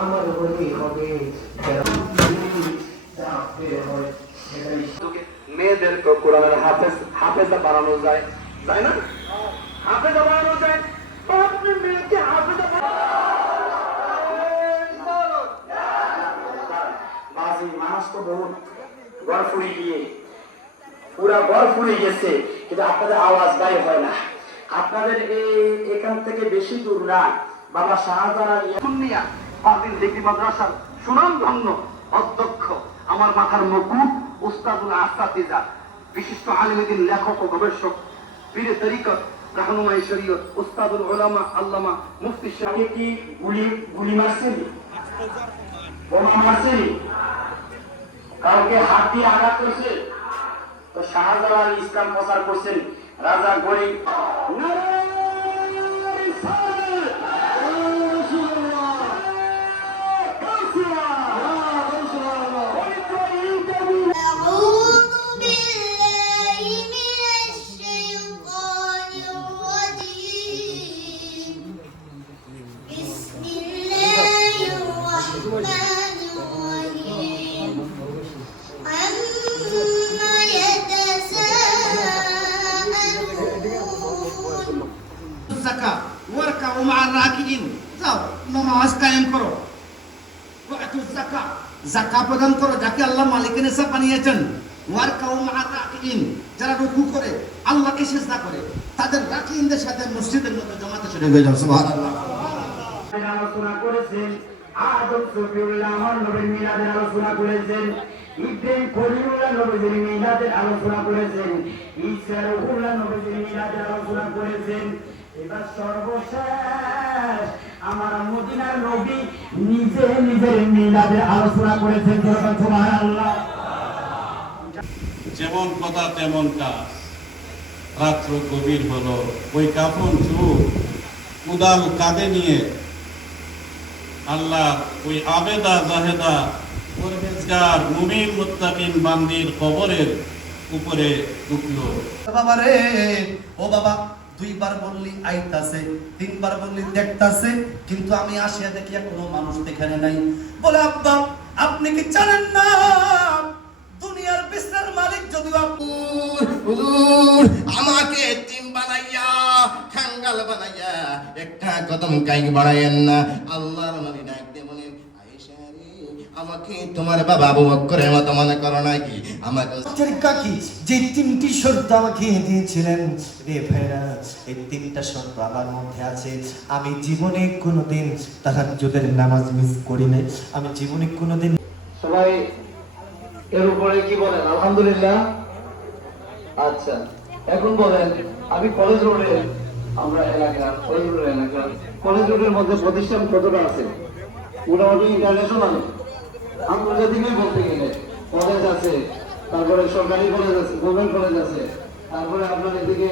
আমার হলে হবে মেয়েদেরকে কোরআনের হাফেজ হাফেজা বানানো যায়। যায় না হাফেজা বানানো যায় তো আপনি মেয়েকে হাফেজা বাজি মানুষ তো বহুত গড় ফুরি গিয়ে পুরা গড় গেছে কিন্তু আপনাদের আওয়াজ হয় না। আপনাদের এই এখান থেকে বেশি দূর না। বাবা সুন্নিয়া ফাজিল ডিগ্রি মাদ্রাসার অধ্যক্ষ আমার মাথার মুকুট উস্তাদুল আসাতিজা বিশিষ্ট আলিমদিন লেখক ও গবেষক পীরে তরিকত রাহনুমাই শরীয়ত উস্তাদুল ওলামা আল্লামা মুফতি কি গুলি গুলি মারছেন? বোমা মারছেন? কাউকে হাত দিয়ে আঘাত করছে। তো শাহজালাল ইসলাম প্রচার করছেন রাজা গরিব। জাকা ওয়ারকা ও মা রাকিন যাও নামাজ কায়েম করো ওয়াতু জাকা জাকা প্রদান করো যাকে আল্লাহ মালিকের হিসাব বানিয়েছেন ওয়ারকা ও মা রাকিন যারা রুকু করে আল্লাহকে সেজদা করে তাদের রাকিনদের সাথে মসজিদের মধ্যে জমাতে শুরু হয়ে যাও সুবহানাল্লাহ আলোচনা করেছেন আদম সফিউল্লাহ নবীর মিলাদের আলোচনা করেছেন ইব্রাহিম খলিলুল্লাহ নবীর মিলাদের আলোচনা করেছেন ঈসা রুহুল্লাহ নবীর মিলাদের আলোচনা করেছেন এবার সর্বশেষ আমার মদিনার নবী নিজে নিজের মিলাদের আলোচনা করেছেন সুবহানাল্লাহ। যেমন কথা তেমন কাজ। রাত্র গভীর হলো ওই কাফন চুপ উদাল কাঁধে নিয়ে আল্লাহ ওই আবেদা জাহেদা পরহেজগার মুমিন মুত্তাকিন বান্দির কবরের উপরে উঠল বাবা রে ও বাবা। দুইবার বললি আইতাছে, তিনবার বললি দেখতাছে, কিন্তু আমি আসিয়া দেখিয়া কোনো মানুষ এখানে নাই। বলে, আব্বা, আপনি কি জানেন না? দুনিয়ার বিশ্বের মালিক যদিও হুজুর, আমাকে টিম বানাইয়া, খাঙ্গাল বানাইয়া, একটা কদম কাইক বাড়াইয়েন না। আল্লাহর নবী ডাক দিয়ে বলেন আয়েশা রে আমাকে তোমার বাবা আবু বকরের মতো মনে করো নাকি? আমাকে কাকি যে তিনটি শর্ত আমাকে দিয়েছিলেন। রে ভাইরা এই তিনটা শর্ত আমার মধ্যে আছে। আমি জীবনে কোনোদিন তাহাজ্জুদের নামাজ মিস করি নাই। আমি জীবনে কোনোদিন সবাই এর উপরে কি বলেন? আলহামদুলিল্লাহ। আচ্ছা এখন বলেন আমি কলেজ রোডে আমরা এলাকা কলেজ রোডের এলাকা কলেজ রোডের মধ্যে প্রতিষ্ঠান কতটা আছে? মোটামুটি ইন্টারন্যাশনাল আন্তর্জাতিকই বলতে গেলে। কলেজ আছে, তারপরে সরকারি কলেজ আছে, গভর্নমেন্ট কলেজ আছে, তারপরে আপনার এদিকে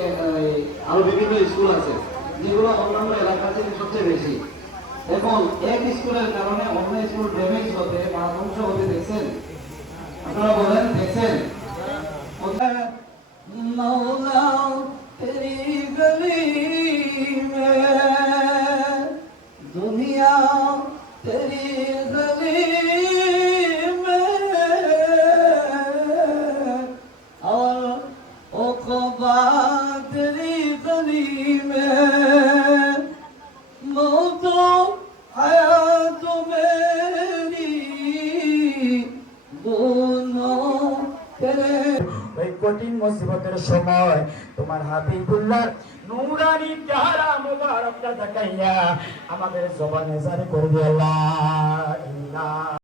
আরও বিভিন্ন স্কুল আছে। যেগুলো অন্যান্য এলাকা থেকে সবচেয়ে বেশি। এবং এক স্কুলের কারণে অন্য স্কুল ড্যামেজ হতে বা ধ্বংস হতে দেখছেন? আপনারা বলেন, দেখছেন? মৌলা তেরি গলি। ওই কঠিন মুসিবতের সময় তোমার হাবিবুল্লাহ নুরানি চেহারা মুবারকটা দেখাইয়া আমাদের জবানে জারি করে দিয়ে আল্লাহ ইল্লাহ